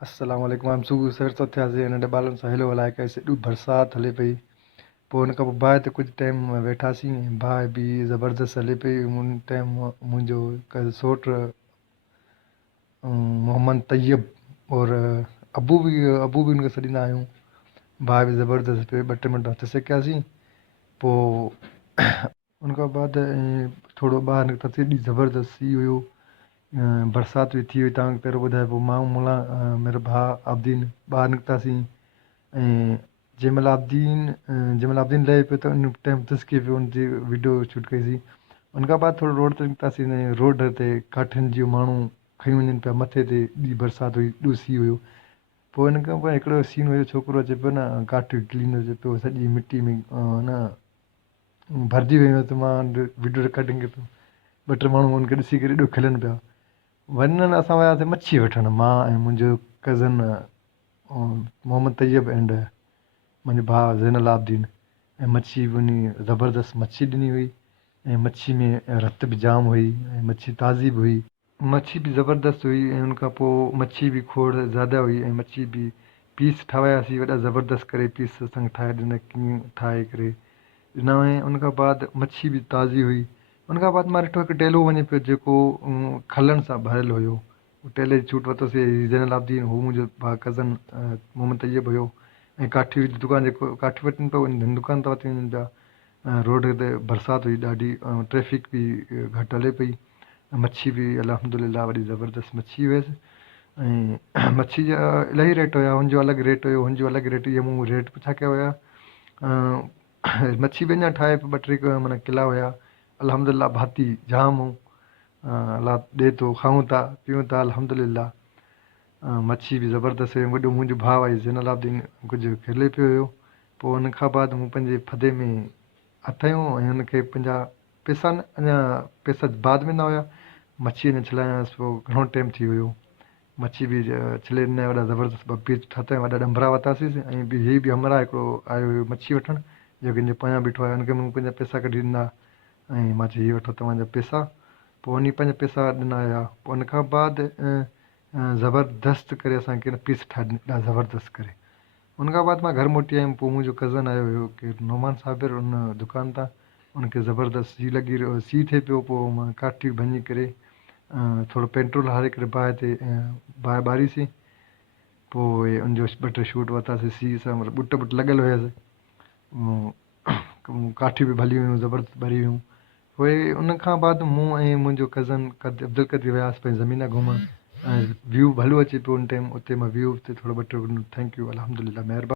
अस्सलाम वालेकुम। हम सुबुह सवेर तो थियासीं नंढे ॿारनि सां हिलो हलाए करे एॾी बरसाति हले पई। पोइ हुन खां पोइ बाहि ते कुझु टाइम वेठासीं। बाहि बि ज़बरदस्त हले पई। उन टाइम मुंहिंजो हिकु सौट मोहम्मद तैयब और अबू बि हुनखे सॾींदा आहियूं। बाहि बि ज़बरदस्त पियो, 2-3 मिंट हथ सेकियासीं। पोइ उन खां बाद थोरो ॿाहिरि निकितासीं। एॾी ज़बरदस्त सीउ हुयो, बरसाति बि थी हुई। तव्हांखे पहिरियों ॿुधाए पोइ मां मुला मेरो भाउ आब्दीन ॿाहिरि निकितासीं। ऐं जंहिंमहिल आब्दीन लहे पियो त उन टाइम तिसके पियो, उनजी वीडियो शूट कईसीं। उन खां बाद थोरो रोड ते निकितासीं। रोड ते काठियुनि जी माण्हू खयूं वञनि पिया मथे ते, एॾी बरसाति हुई, एॾो सीउ हुयो। पोइ हिन खां पोइ हिकिड़ो सीन हुयो, छोकिरो अचे पियो न काठियूं क्लीनर अचे पियो, सॼी मिटी में न भरिजी वियूं। त मां वीडियो रिकॉर्डिंग कयो। 2-3 माण्हू हुनखे ॾिसी करे एॾो खिलनि पिया। वञनि असां वियासीं मच्छी वठणु, मां ऐं मुंहिंजो कज़न मोहम्मद तैयब एंड मुंहिंजो भाउ ज़ैनल आब्दीन। ऐं मच्छी वञी ज़बरदस्त मच्छी ॾिनी हुई। ऐं मच्छी में रत बि जाम हुई ऐं मच्छी ताज़ी बि हुई। मच्छी बि ज़बरदस्त हुई। ऐं उन खां पोइ मच्छी बि खोड़ ज़्यादा हुई। ऐं मच्छी बि पीस ठाहियासीं वॾा ज़बरदस्त करे, पीस असांखे ठाहे ॾिना, कीअं ठाहे करे ॾिना। ऐं उन खां बाद मच्छी बि ताज़ी हुई। उन खां बाद मां ॾिठो हिकु टेलो वञे पियो, जेको खलनि सां भरियलु हुयो। टेले जी छूट वरितोसीं। ज़ैनल आब्दीन हू मुंहिंजो भाउ कज़न मोहम्मद तैयब हुयो। ऐं काठियूं जी दुकान, जेको काठियूं वठनि पिया उन दुकान तां वठी वञनि पिया। रोड ते बरसाति हुई ॾाढी, ट्रैफिक बि घटि हले पई। मच्छी बि अल्हम्दुलिल्लाह वॾी ज़बरदस्त मच्छी हुयसि। ऐं मच्छी जा इलाही रेट हुया, हुनजो अलॻि रेट हुयो, हुनजो अलॻि रेट। इहे मूं रेट पुछा कया हुया। मच्छी बि अञा ठाहे पियो, 2-3 माना किला हुया। अल्हम्दुलिल्लाह भाती जाम हूं। अलाह ॾिए थो, खाऊं था पीऊं था अल्हम्दुलिल्लाह। मच्छी बि ज़बरदस्त हुई। वॾो मुंहिंजो भाउ आहे ज़ैनल आब्दीन, कुझु खेले पियो हुयो। पोइ हुन खां बाद मूं पंहिंजे फदे में हथ हयूं ऐं हुनखे पंहिंजा पैसा न, अञा पैसा बाद में न हुया। मच्छी अञा छिलायांसि पोइ घणो टाइम थी वियो। मच्छी बि छिले ॾिना, वॾा ज़बरदस्त 2 पीस ठाता, वॾा ॾंभरा वरितासीं। ऐं हीअ बि हमरा हिकिड़ो आयो हुयो मच्छी वठणु, जेको हिन जे पोयां बीठो आहे। हुनखे मूं पंहिंजा पैसा कढी ॾिना ऐं मां चयो हीअ वठो तव्हांजा पैसा। पोइ वञी पंहिंजा पैसा ॾिना हुया। पोइ उन खां बाद ज़बरदस्त करे असांखे पीस ठाहे ॾिना, ज़बरदस्त करे। उन खां बाद मां घर मोटी आयुमि। पोइ मुंहिंजो कज़न आयो हुयो केरु नोमान साबिर, उन दुकान तां। उनखे ज़बरदस्त सीउ लॻी रहियो, सीउ थिए पियो। पोइ मां काठियूं भञी करे थोरो पेट्रोल हारे करे बाहि ते बाहि ॿारीसीं। पोइ उनजो 2-3 शूट वरितासीं सीउ सां, मतिलबु ॿुट वुट लॻियलु हुयसि। काठियूं बि भली हुयूं, ज़बरदस्त भरी हुयूं। पोइ उन खां बाद मूं ऐं मुंहिंजो कज़न अब्दुल क़दीर वियासीं पंहिंजी ज़मीन घुमणु। ऐं व्यू भलो अचे पियो उन टाइम उते। मां व्यू ते थोरो 2-3 थैंक्यू अल्हम्दुलिल्लाह, महिरबानी।